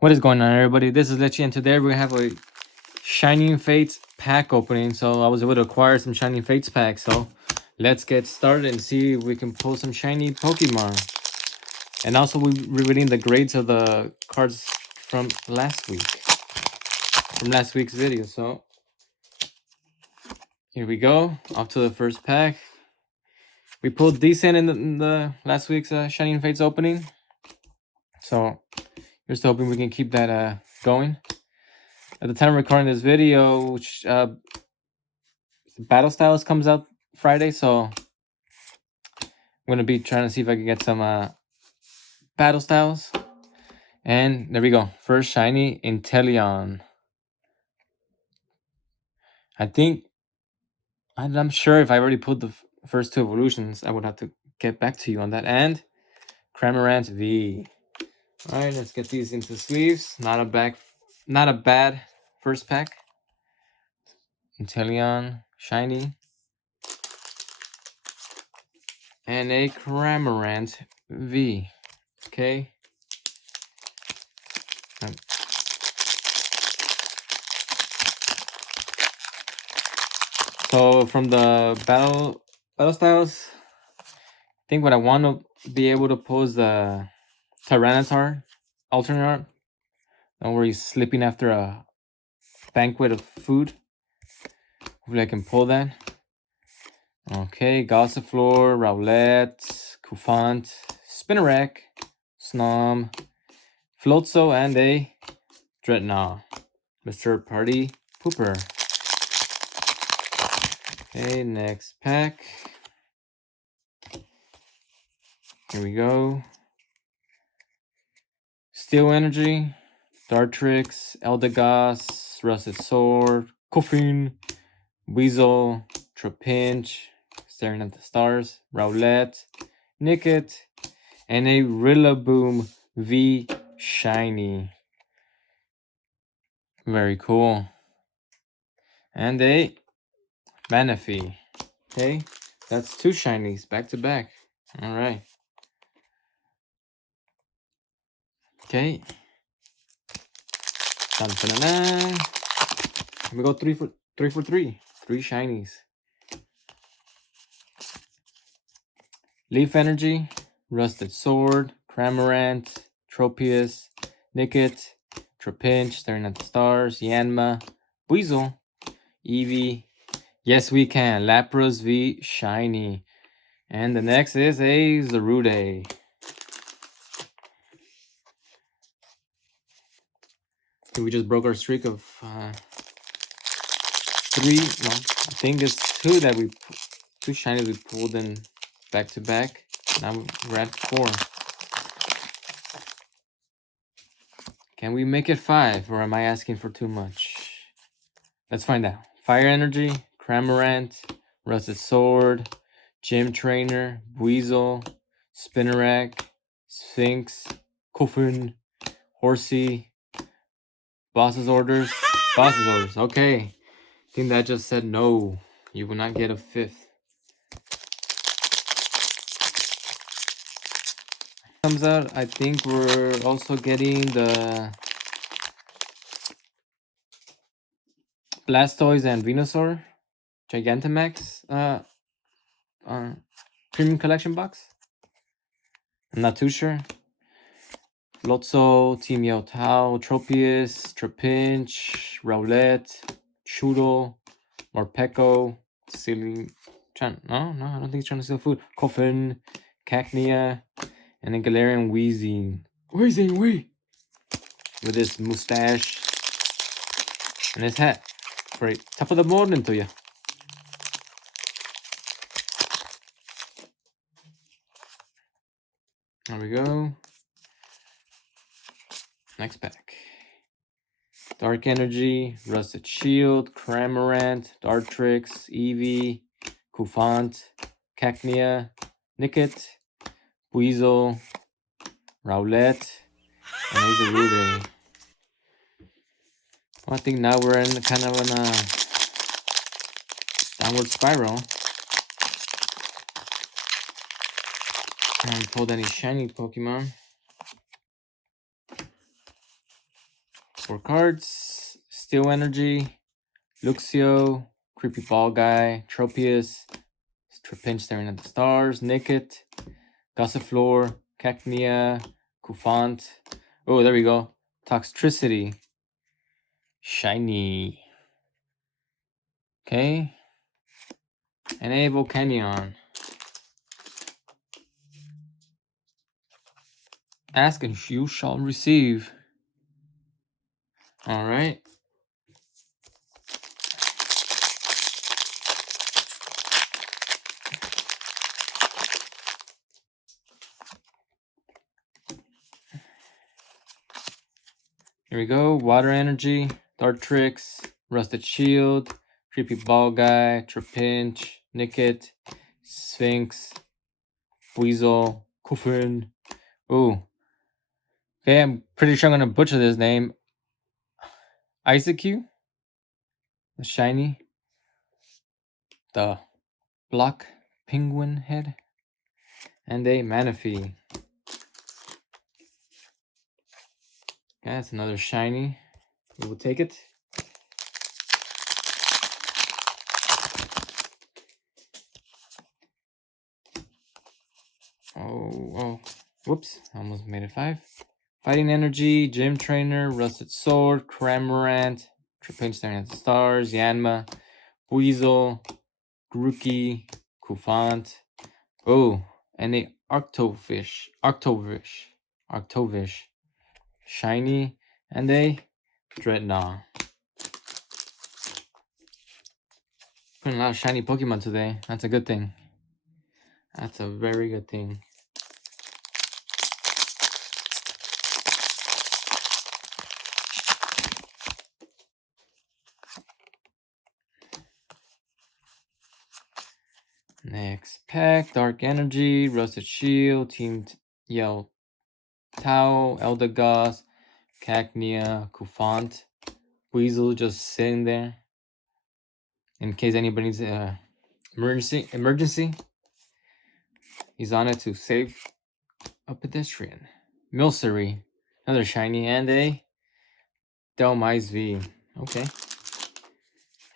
What is going on, everybody? This is Lechi, and today we have a Shining Fates pack opening. So I was able to acquire some Shining Fates packs. So let's get started and see if we can pull some shiny Pokemon. And also we're reading the grades of the cards from last week's video. So here we go. Off to the first pack. We pulled decent in the last week's Shining Fates opening. So just hoping we can keep that going. At the time of recording this video, which Battle Styles comes out Friday, so I'm gonna be trying to see if I can get some Battle Styles. And there we go, first shiny Inteleon. I'm sure if I already pulled the first two evolutions, I would have to get back to you on that. And Cramorant V. All right, let's get these into sleeves. Not a bad first pack. Inteleon shiny. And a Cramorant V. Okay. So from the battle styles, I think what I want to be able to pose the Tyranitar alternate art, where he's sleeping after a banquet of food. Hopefully I can pull that. Okay, Gossifleur, Rowlet, Cufant, Spinarak, Snom, Floatzel, and a Dreadnought. Mr. Party Pooper. Okay, next pack. Here we go. Steel Energy, Dartrix, Eldegoss, Rusted Sword, Koffing, Weasel, Trapinch, Staring at the Stars, Rowlet, Nickit, and a Rillaboom V Shiny. Very cool. And a Manaphy. Okay, that's two shinies back to back. All right. Okay. Dun, dun, dun, dun. We go three for three. Three shinies. Leaf Energy, Rusted Sword, Cramorant, Tropius, Nickit, Trapinch, Staring at the Stars, Yanma, Weasel, Eevee. Yes, we can. Lapras V Shiny. And the next is a Zarude. We just broke our streak of three. No, I think it's two shinies we pulled in back to back. Now we're at 4. Can we make it 5, or am I asking for too much? Let's find out. Fire Energy, Cramorant, Rusted Sword, Gym Trainer, Weasel, Spinarak, Sphinx, Koffin, Horsey, Boss's Orders. Boss's Orders, okay. I think that just said no. You will not get a 5th. Comes out, I think we're also getting the Blastoise and Venusaur Gigantamax premium collection box. I'm not too sure. Lotso, Team Yotao, Tropius, Trapinch, Rowlet, Choodle, Morpeko, stealing. No, I don't think he's trying to steal food. Koffin, Cacnea, and then Galarian Weezing. Weezing, with his mustache and his hat. Great. Top of the morning to you. There we go. Next pack. Dark Energy, Rusted Shield, Cramorant, Dartrix, Eevee, Cufant, Cacnea, Nickit, Weasel, Rowlet, and Zarude. Well, I think now we're in kind of in a downward spiral. I haven't pulled any shiny Pokemon. 4 cards. Steel Energy, Luxio, Creepy Ball Guy, Tropius, Trapinch Staring at the Stars, Nickit, Gossifleur, Cacnea, Cufant. Oh, there we go. Toxtricity. Shiny. Okay. Enable Canyon. Ask and you shall receive. Alright. Here we go. Water Energy, Dartrix, Rusted Shield, Creepy Ball Guy, Trapinch, Nickit, Sphinx, Weasel, Kuffin. Ooh. Okay, I'm pretty sure I'm gonna butcher this name. Isaacu, the shiny, the block penguin head, and a Manaphy. Okay, that's another shiny. We will take it. Oh, whoops, almost made it 5. Fighting Energy, Gym Trainer, Rusted Sword, Cramorant, Trapinch Staring at the Stars, Yanma, Weasel, Grookey, Kufant. Oh, and a Octovish. Shiny, and a Dreadnought. Putting a lot of shiny Pokemon today. That's a good thing. That's a very good thing. Next pack, Dark Energy, Rusted Shield, Team Yell Tao, Eldegoss, Cacnea, Kufant, Weasel just sitting there in case anybody needs emergency. He's on it to save a pedestrian. Milcery, another shiny, and a Delmise V. Okay.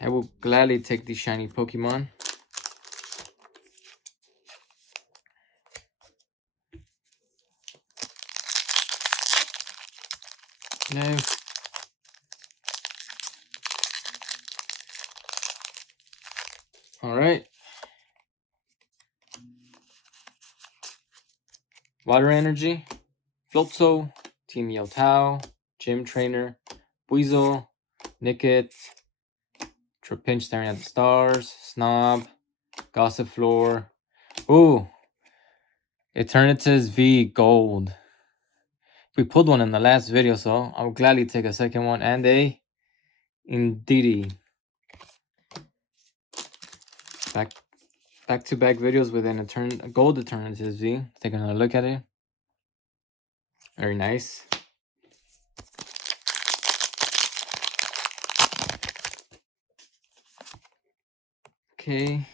I will gladly take these shiny Pokemon. No. Alright. Water Energy, Floatzo, Team Yeltao, Gym Trainer, Weasel, Nickit, Trapinch Staring at the Stars, Snob, Gossifleur. Ooh! Eternatus V Gold. We pulled one in the last video, so I'll gladly take a second one. And a Indeedee. Back-to-back videos with a gold Eternatus V. Taking another look at it. Very nice. Okay.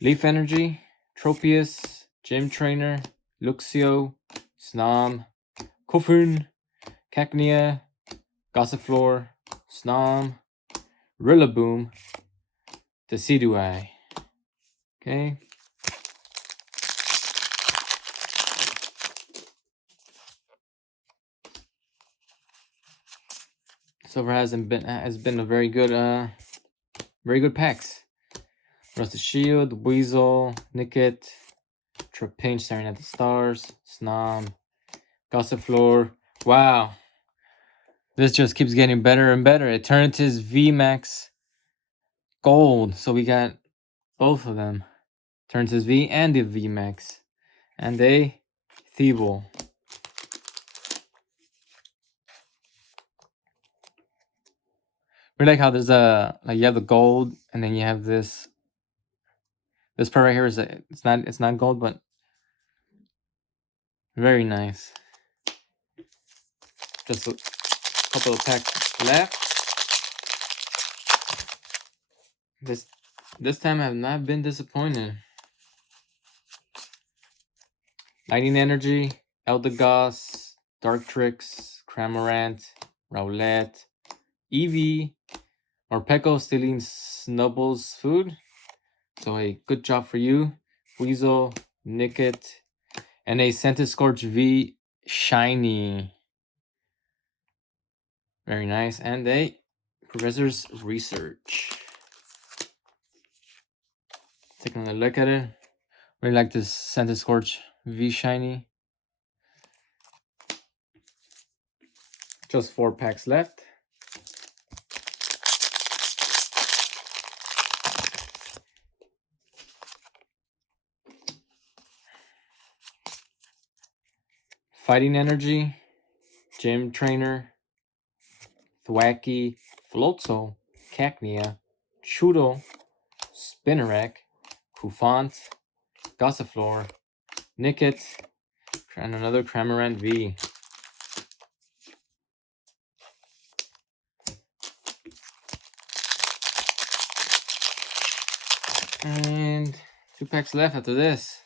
Leaf Energy, Tropius, Gym Trainer, Luxio, Snom, Kuffin, Cacnea, Gossifleur, Snom, Rillaboom, Decidueye. Okay. So far has been a very good packs. Rusted Shield, Weasel, Nickit, Trapinch Staring at the Stars, Snom, Gossifleur. Wow. This just keeps getting better and better. Eternatus VMax Gold. So we got both of them. Eternatus V and the VMax. And a Thievul. We like how there's like you have the gold and then you have this part right here is it's not gold, but very nice. Just a couple of packs left. This time I have not been disappointed. Lightning Energy, Eldegoss, Dartrix, Cramorant, Rowlet, Eevee, Morpeko stealing Snubble's food. So a good job for you. Weasel, Nickit, and a Centiskorch V Shiny. Very nice. And a Professor's Research. Taking a look at it. Really like this Centiskorch V Shiny. Just 4 packs left. Fighting Energy, Gym Trainer, Thwackey, Floatzel, Cacnea, Chudo, Spinarak, Cufant, Gossifleur, Nickit, and another Cramorant V. And 2 packs left after this.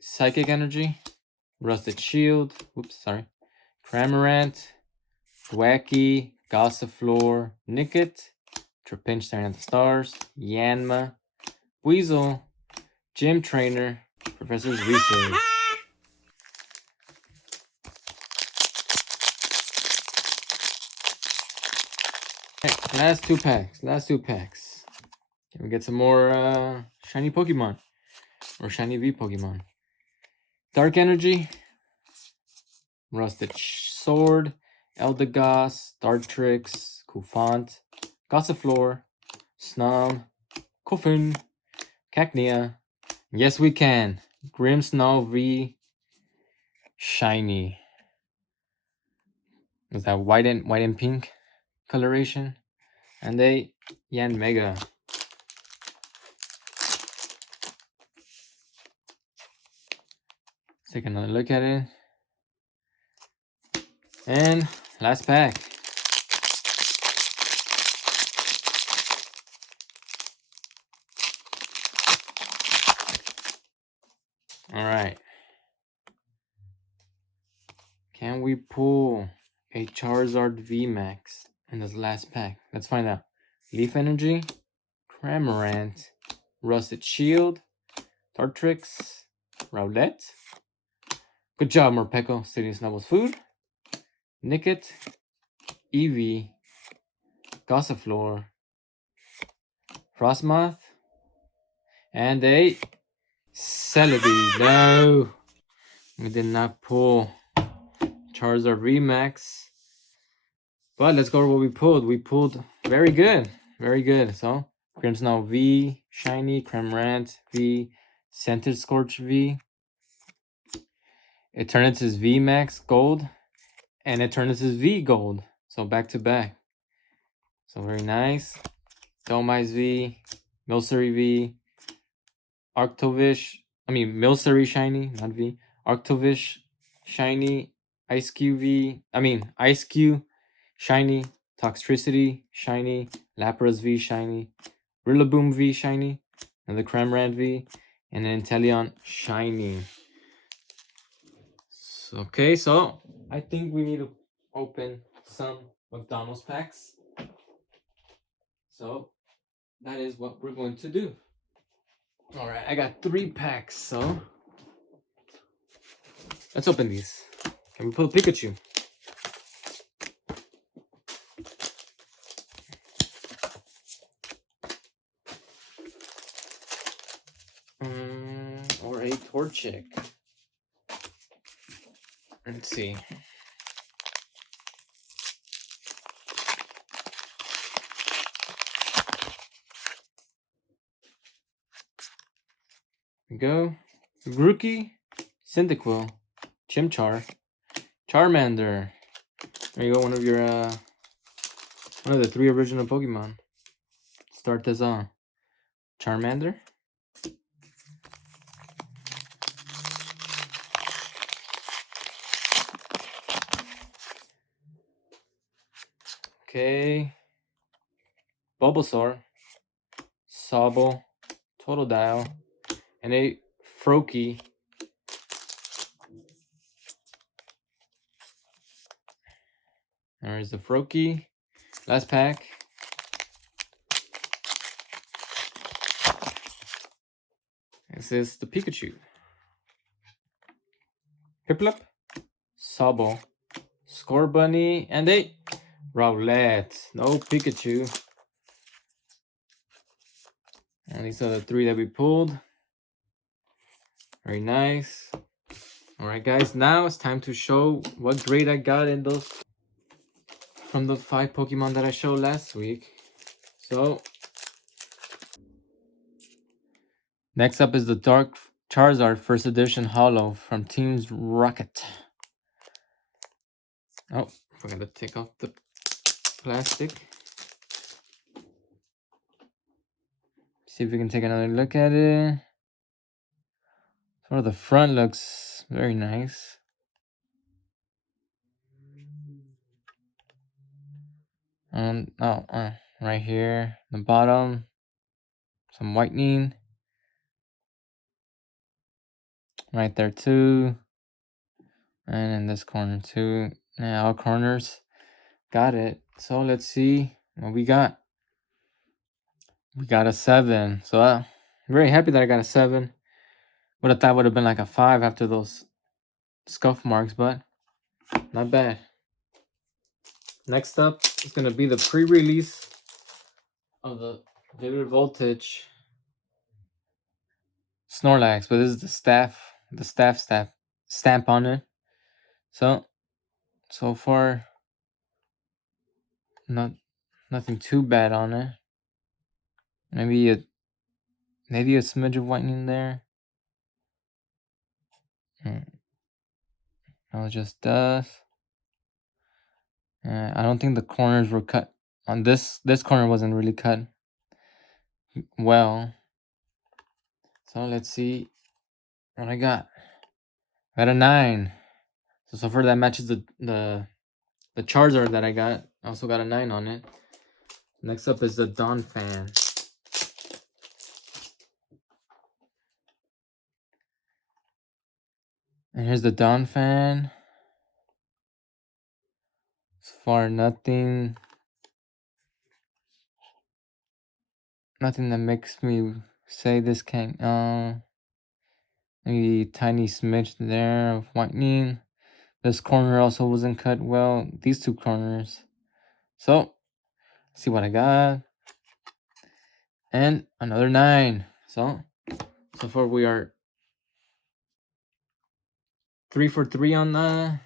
Psychic Energy, Rusted Shield, Cramorant, Thwackey, Gossifleur, Nickit, Trapinch staring at the stars, Yanma, Weasel, Gym Trainer, Professor's Research. Right, last two packs. Can we get some more shiny Pokemon? Or shiny V Pokemon? Dark Energy, Rusted Sword, Eldegoss, Dartrix, Cufant, Gossifleur, Snom, Koffin, Cacnea. Yes, we can. Grimmsnarl V Shiny. Is that white and pink coloration? And a Yanmega. Take another look at it. And last pack. All right. Can we pull a Charizard VMax in this last pack? Let's find out. Leaf Energy, Cramorant, Rusted Shield, Dartrix, Rowlet. Good job, Morpeko, stealing Snubble's food. Nickit, Eevee, Gossifleur, Frostmoth, and a Celebi. No, we did not pull Charizard VMax. But let's go over what we pulled. We pulled very good. Very good. So Grimmsnarl V, Shiny, Cramorant V, Centiskorch V, Eternatus VMax Gold, and Eternatus V Gold. So back to back. So very nice. Domize V, Milcery V, Milcery Shiny, not V. Arctovish Shiny, Ice Cube Shiny, Toxtricity Shiny, Lapras V Shiny, Rillaboom V Shiny, another Cramorant V, and an Inteleon Shiny. Okay, so I think we need to open some McDonald's packs. So that is what we're going to do. All right, I got 3 packs, so let's open these. Can we pull Pikachu? Or a Torchic. Let's see. We go. Grookey, Cyndaquil, Chimchar, Charmander. There you go, one of the 3 original Pokemon. Start this on. Charmander. Okay. Bulbasaur, Sobble, Totodile, and a Froakie. There's the Froakie. Last pack. This is the Pikachu. Piplup. Sobble. Scorbunny. And a Rowlet. No Pikachu. And these are the 3 that we pulled. Very nice. Alright guys, now it's time to show what grade I got in those from the 5 Pokemon that I showed last week. So next up is the Dark Charizard First Edition Holo from Teams Rocket. Oh, forgot to take off the plastic. See if we can take another look at it. Sort of the front looks very nice. Right here, the bottom, some whitening. Right there too. And in this corner too. Yeah, all corners. Got it. So let's see what we got. We got a 7. So I'm very happy that I got a 7. Would have thought would have been like a 5 after those scuff marks, but not bad. Next up is gonna be the pre-release of the Vivid Voltage Snorlax, but this is the staff stamp on it. So far, nothing too bad on it. Maybe a smidge of whitening there. No, just dust. I don't think the corners were cut. On this corner wasn't really cut well. So let's see what I got. I got a 9. So far that matches the Charizard that I got. I also got a 9 on it. Next up is the Dawn Fan. And here's the Dawn Fan. So far nothing that makes me say this can't maybe tiny smidge there of whitening. This corner also wasn't cut well. These 2 corners. So let's see what I got. And another 9. So far we are 3 for 3 on the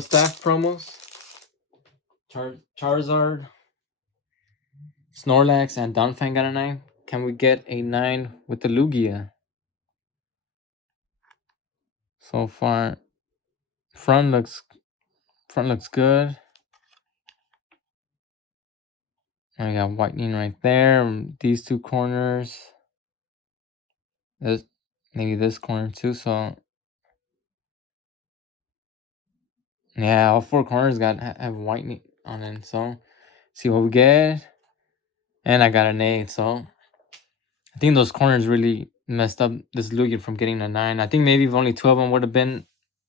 staff promos. Charizard, Snorlax, and Donphan got a 9. Can we get a 9 with the Lugia? So far, front looks good. I got whitening right there. These 2 corners. Maybe this corner too. So yeah, all 4 corners have whitening on it. So see what we get. And I got an 8. So I think those corners really messed up this Lugia from getting a 9. I think maybe if only 2 of them would have been,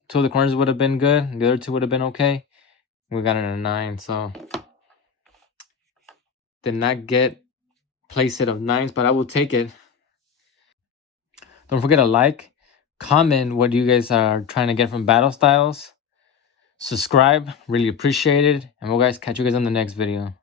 2 of the corners would have been good. The other 2 would have been okay. We got it a 9. So did not get play set of 9s, but I will take it. Don't forget to like, comment what you guys are trying to get from Battle Styles. Subscribe, really appreciate it. And we'll catch you guys on the next video.